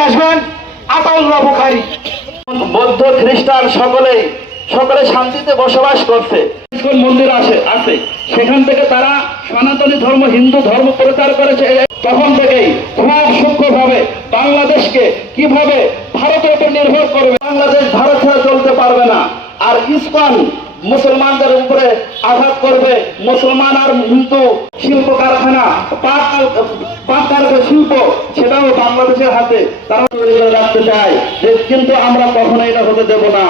নিয়ে আসবেন আতাউল্লাহ বুখারী। বৌদ্ধ খ্রিস্টান সকলে শান্তিতে বসবাস করছে। ইসকন মন্দির আছে সেখান থেকে তারা সনাতনী ধর্ম হিন্দু ধর্ম প্রচার করেছে। তখন থেকেই খুব সূক্ষ্মভাবে বাংলাদেশকে কিভাবে ভারতের উপর নির্ভর করবে, বাংলাদেশ ভারত ছাড়া চলতে পারবে না। আর ইসকন মুসলমানদের উপরে আঘাত করবে। মুসলমান আর হিন্দু শিল্প কারখানা পাট শিল্প সেটাও বাংলাদেশের হাতে তারা রাখতে চায়, কিন্তু আমরা কখনো এটা হতে দেব না।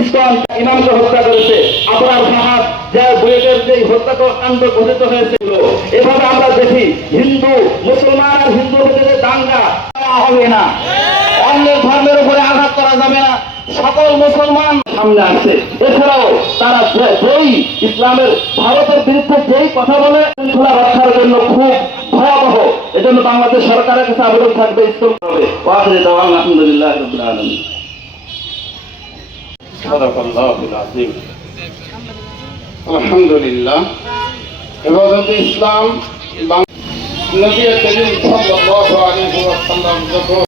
ইসকন ইমামকে হত্যা করেছে, আবরার ফাহাদ যে বুয়েটের যে হত্যাকাণ্ড ঘটিত হয়েছিল। এভাবে আমরা দেখি হিন্দু মুসলমান আর হিন্দুর মধ্যে দাঙ্গা হবে না, অন্যের ধর্মের উপরে আঘাত করা যাবে না। সকল মুসলমান সামনে আসছে। এছাড়াও তারা যেই ইসলামের ভারতের বিরুদ্ধে যেই কথা বলে শৃঙ্খলা রক্ষার জন্য খুব ভয়াবহ। এজন্য বাংলাদেশ সরকারের কাছে আবেদন থাকবে ইসকন হবে। ওয়াখির দাওয়ানা আলহামদুলিল্লাহ রাব্বিল আলামিন। সাদাকাল্লাহুল আযীম। আলহামদুলিল্লাহ। হেফাজতে ইসলাম নবী করিম সাল্লাল্লাহু আলাইহি ওয়াসাল্লাম